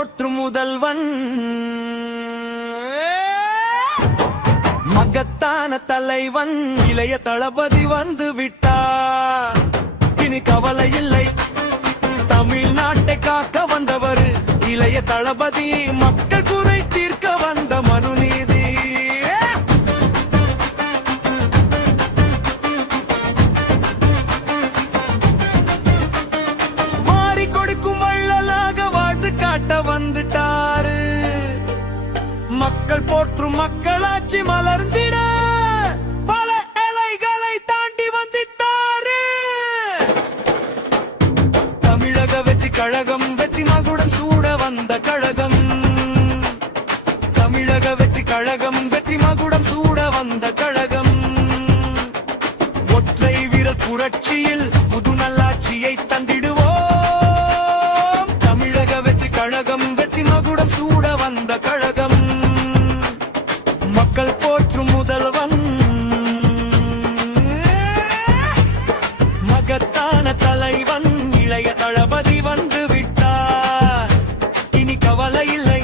போற்றும் முதல்வன் மகத்தான தலைவன் இளைய தளபதி வந்து விட்டார். இனி கவலை இல்லை, தமிழ்நாட்டை காக்க வந்தவர் இளைய தளபதி, மக்கள் குறை தீர்க்க வந்த மனுநீதி. மாறி கொடுக்கும் வள்ளலாக வாழ்ந்து காட்ட வந்துட்டாரு. மக்கள் போற்றும் மக்களாட்சி மலர்ந்திட பல எல்லைகளை தாண்டி வந்துட்டாரு. தமிழக வெற்றி கழகம் வெற்றி மகுடம் சூட வந்த கழகம். தமிழக வெற்றி கழகம் வெற்றி மகுடம் சூட வந்த கழகம். ஒற்றை வீரல் புரட்சியில் புது நல்லாட்சியை தந்திடுவோம். தமிழக வெற்றி கழகம் வெற்றி மகுடம் சூட வந்த கழகம். மக்கள் போற்றும் முதல்வன் மகத்தான தலைவன் இளைய தளபதி வந்து விட்டார். இனி கவலை இல்லை.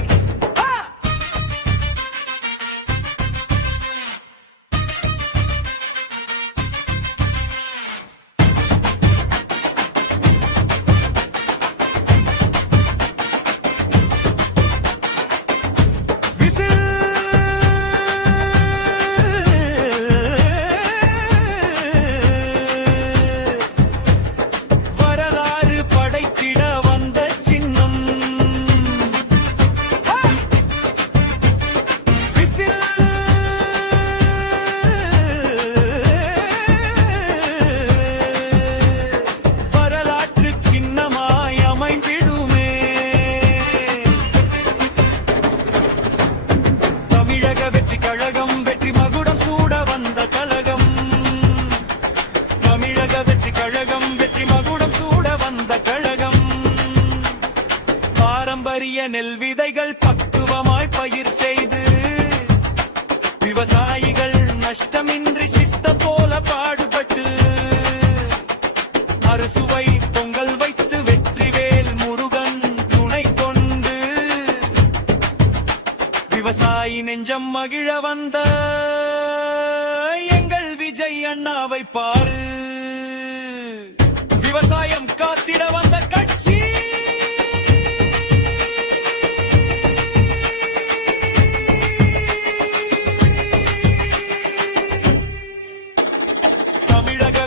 பாரம்பரிய நெல் விதைகள் பக்குவமாய் பயிர் செய்து விவசாயிகள் நஷ்டமின்றி சிஸ்த போல பாடுபட்டு அறுசுவை பொங்கல் வைத்து வெற்றிவேல் முருகன் துணை கொண்டு விவசாயி நெஞ்சம் மகிழ வந்த எங்கள் விஜய் அண்ணாவை பாரு. விவசாயம் காத்திட வந்த கட்சி. தமிழக